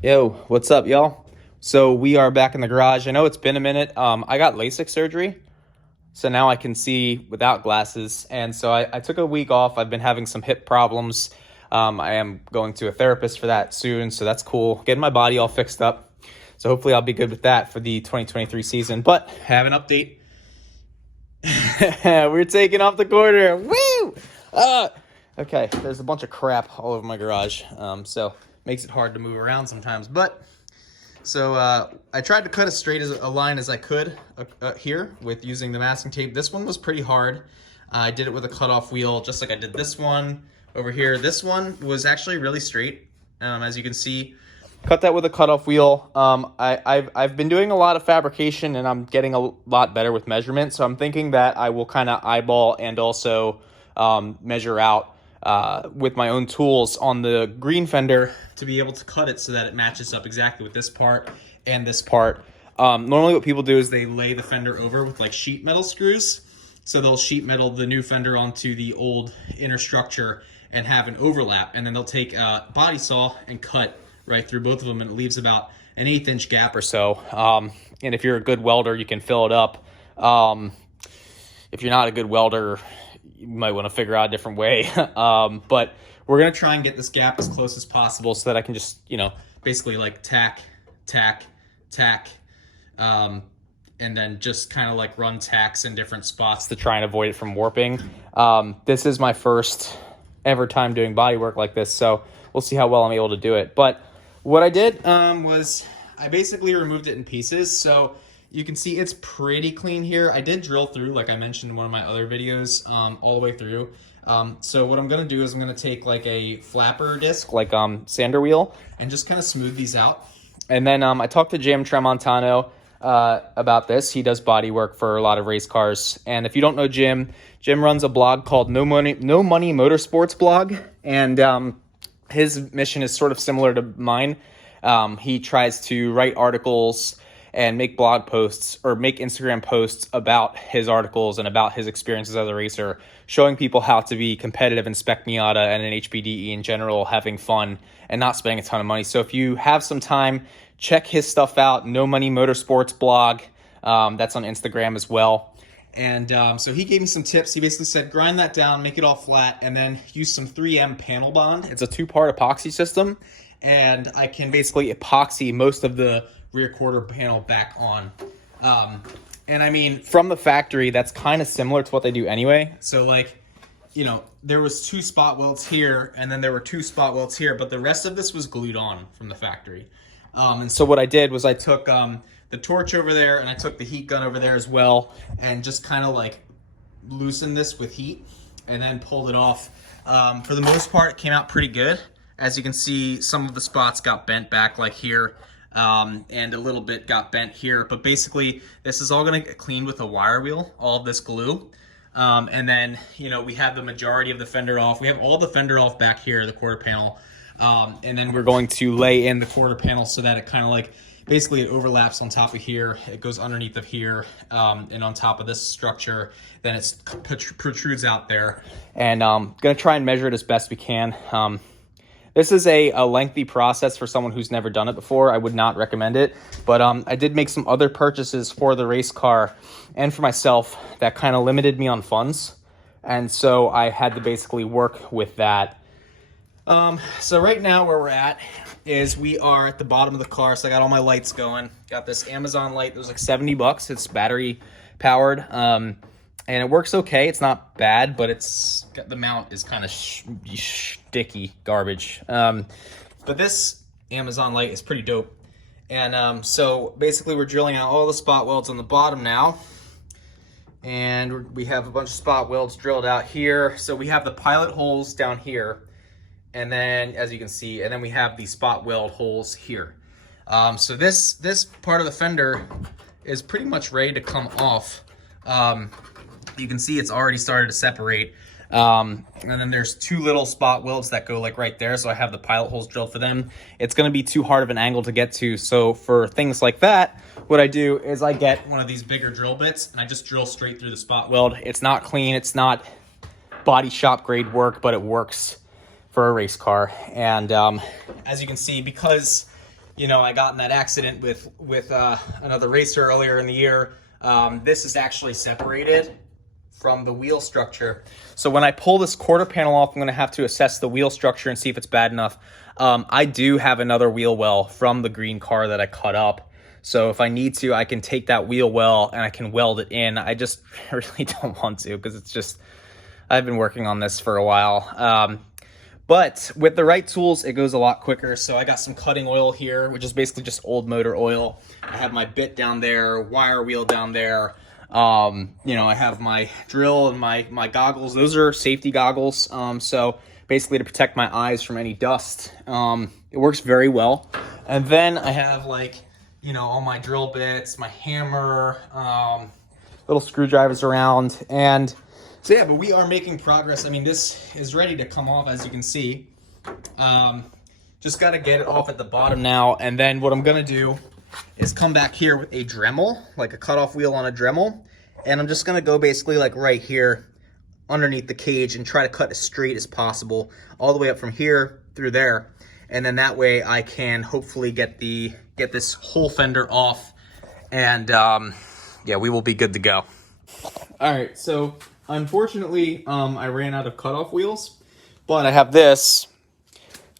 Yo, what's up, y'all? So we are back in the garage. I know it's been a minute. I got LASIK surgery, so now I can see without glasses. And so I took a week off. I've been having some hip problems. I am going to a therapist for that soon, so that's cool. Getting my body all fixed up. So hopefully I'll be good with that for the 2023 season. But I have an update. We're taking off the quarter. Woo! Okay, there's a bunch of crap all over my garage. So makes it hard to move around sometimes. But so I tried to cut as straight as a line as I could here with using the masking tape. This one was pretty hard. I did it with a cutoff wheel, just like I did this one over here. This one was actually really straight, as you can see. Cut that with a cutoff wheel. I've been doing a lot of fabrication, and I'm getting a lot better with measurement. So I'm thinking that I will kind of eyeball and also measure out with my own tools on the green fender to be able to cut it so that it matches up exactly with this part and this part. Normally what people do is they lay the fender over with like sheet metal screws. So they'll sheet metal the new fender onto the old inner structure and have an overlap. And then they'll take a body saw and cut right through both of them, and it leaves about an 1/8 inch gap or so. And if you're a good welder, you can fill it up. If you're not a good welder, you might want to figure out a different way. But we're going to try and get this gap as close as possible so that I can just, basically like tack, and then just kind of like run tacks in different spots to try and avoid it from warping. This is my first ever time doing body work like this, so we'll see how well I'm able to do it. But what I did was I basically removed it in pieces. So you can see it's pretty clean here. I did drill through, like I mentioned in one of my other videos, all the way through. So what I'm going to do is I'm going to take like a flapper disc, like sander wheel, and just kind of smooth these out. And then I talked to Jim Tramontano about this. He does body work for a lot of race cars. And if you don't know Jim runs a blog called No Money Motorsports blog. And his mission is sort of similar to mine. He tries to write articles and make blog posts or make Instagram posts about his articles and about his experiences as a racer, showing people how to be competitive in Spec Miata and in HPDE in general, having fun and not spending a ton of money. So if you have some time, check his stuff out. No Money Motorsports blog. That's on Instagram as well. And so he gave me some tips. He basically said, grind that down, make it all flat, and then use some 3M panel bond. It's a 2-part epoxy system, and I can basically epoxy most of the rear quarter panel back on. And I mean, from the factory, that's kind of similar to what they do anyway. So like, there was 2 spot welds here, and then there were 2 spot welds here, but the rest of this was glued on from the factory. And so what I did was I took the torch over there, and I took the heat gun over there as well, and just kind of like loosened this with heat and then pulled it off. For the most part, it came out pretty good. As you can see, some of the spots got bent back like here, and a little bit got bent here. But basically, this is all going to get cleaned with a wire wheel, all of this glue. And then, we have the majority of the fender off. We have all the fender off back here, the quarter panel. And then we're going to lay in the quarter panel so that it kind of like, basically it overlaps on top of here, it goes underneath of here, and on top of this structure, then it protrudes out there. And I'm going to try and measure it as best we can. This is a lengthy process for someone who's never done it before. I would not recommend it. But I did make some other purchases for the race car and for myself that kind of limited me on funds. And so I had to basically work with that. So right now where we're at is we are at the bottom of the car. So I got all my lights going. Got this Amazon light. It was like $70. It's battery powered. And it works okay. It's not bad, but the mount is kind of sticky garbage. But this Amazon light is pretty dope. And so basically we're drilling out all the spot welds on the bottom now. And we have a bunch of spot welds drilled out here. So we have the pilot holes down here. And then, as you can see, and then we have the spot weld holes here. So this part of the fender is pretty much ready to come off. You can see it's already started to separate. And then there's 2 little spot welds that go like right there. So I have the pilot holes drilled for them. It's going to be too hard of an angle to get to. So for things like that, what I do is I get one of these bigger drill bits and I just drill straight through the spot weld. It's not clean. It's not body shop grade work, but it works for a race car. And as you can see, because I got in that accident with another racer earlier in the year. This is actually separated from the wheel structure. So when I pull this quarter panel off, I'm going to have to assess the wheel structure and see if it's bad enough. I do have another wheel well from the green car that I cut up. So if I need to, I can take that wheel well and I can weld it in. I just really don't want to because it's just, I've been working on this for a while. But with the right tools, it goes a lot quicker. So I got some cutting oil here, which is basically just old motor oil. I have my bit down there, wire wheel down there. I have my drill and my goggles. Those are safety goggles. So basically to protect my eyes from any dust. It works very well. And then I have all my drill bits, my hammer, little screwdrivers around. And so yeah, but we are making progress. I mean, this is ready to come off, as you can see. Just got to get it off at the bottom now. And then what I'm going to do is come back here with a Dremel, like a cutoff wheel on a Dremel. And I'm just going to go basically like right here underneath the cage and try to cut as straight as possible all the way up from here through there. And then that way I can hopefully get this whole fender off. And yeah, we will be good to go. All right, so unfortunately, I ran out of cutoff wheels, but I have this.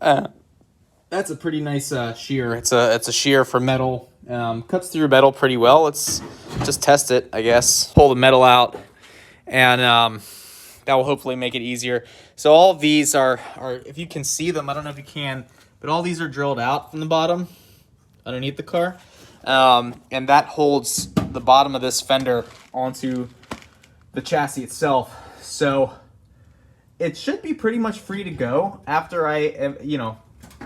That's a pretty nice shear. It's a shear for metal. Cuts through metal pretty well. Let's just test it, I guess. Pull the metal out, and that will hopefully make it easier. So all of these are, if you can see them, I don't know if you can, but all these are drilled out from the bottom underneath the car. And that holds the bottom of this fender onto the chassis itself. So it should be pretty much free to go after I,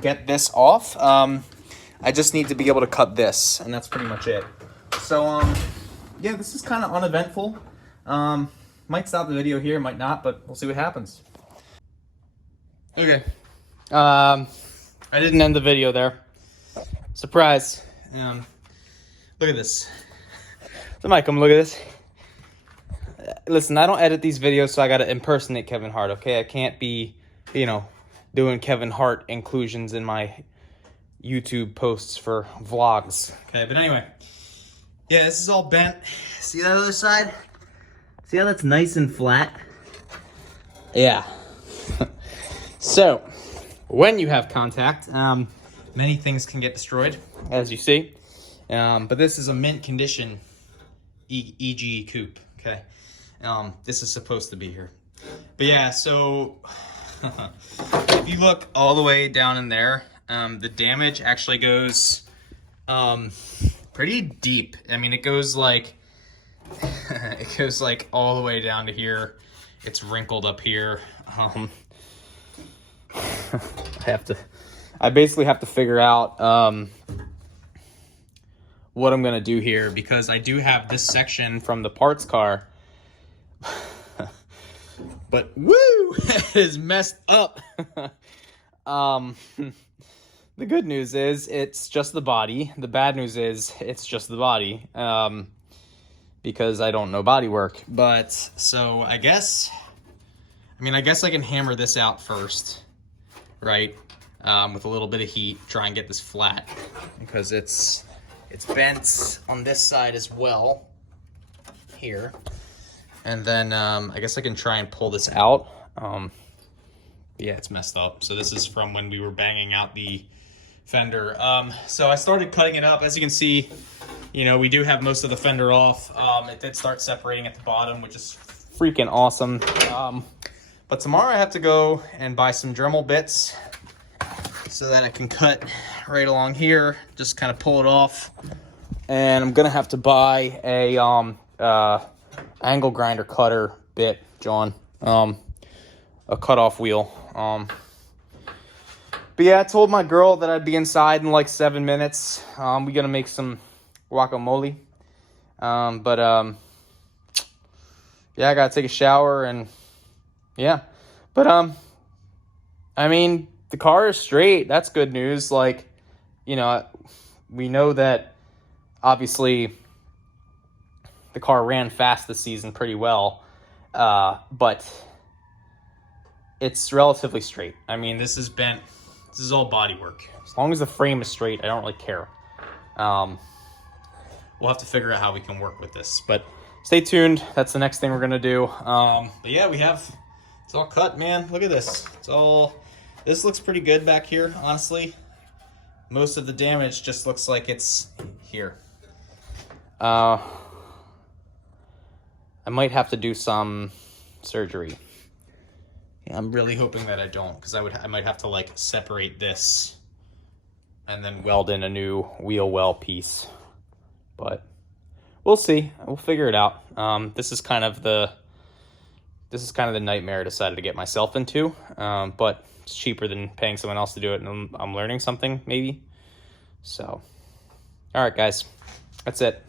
get this off. I just need to be able to cut this, and that's pretty much it. So, yeah, this is kind of uneventful. Might stop the video here, might not, but we'll see what happens. Okay. I didn't end the video there. Surprise. Look at this. Somebody come look at this. Listen, I don't edit these videos, so I gotta impersonate Kevin Hart, okay? I can't be, doing Kevin Hart inclusions in my YouTube posts for vlogs. Okay, but anyway. Yeah, this is all bent. See that other side? See how that's nice and flat? Yeah. So, when you have contact, many things can get destroyed, as you see. But this is a mint condition EG coupe, okay? This is supposed to be here. But yeah, so if you look all the way down in there, the damage actually goes pretty deep. I mean, it goes like all the way down to here. It's wrinkled up here. I basically have to figure out what I'm gonna do here, because I do have this section from the parts car. But woo, it is messed up. The good news is it's just the body. The bad news is it's just the body, because I don't know body work. But so I guess I can hammer this out first, right? With a little bit of heat, try and get this flat, because it's bent on this side as well here. And then I guess I can try and pull this out. Yeah, it's messed up. So this is from when we were banging out the fender. So I started cutting it up. As you can see, we do have most of the fender off. It did start separating at the bottom, which is freaking awesome. But tomorrow I have to go and buy some Dremel bits so that I can cut right along here, just kind of pull it off. And I'm gonna have to buy a angle grinder cutter bit, John, a cutoff wheel. But yeah, I told my girl that I'd be inside in like 7 minutes. We're gonna make some guacamole. Yeah, I gotta take a shower and yeah. But I mean, the car is straight. That's good news. Like, we know that obviously the car ran fast this season pretty well, but it's relatively straight. I mean, this is bent This is all body work. As long as the frame is straight, I don't really care. We'll have to figure out how we can work with this. But stay tuned. That's the next thing we're going to do. But yeah, it's all cut, man. Look at this. This looks pretty good back here, honestly. Most of the damage just looks like it's here. I might have to do some surgery. Yeah, I'm really hoping that I don't, because I might have to like separate this and then weld in a new wheel well piece. But we'll see. We'll figure it out. This is kind of the nightmare I decided to get myself into. But it's cheaper than paying someone else to do it, and I'm learning something maybe. So, all right, guys, that's it.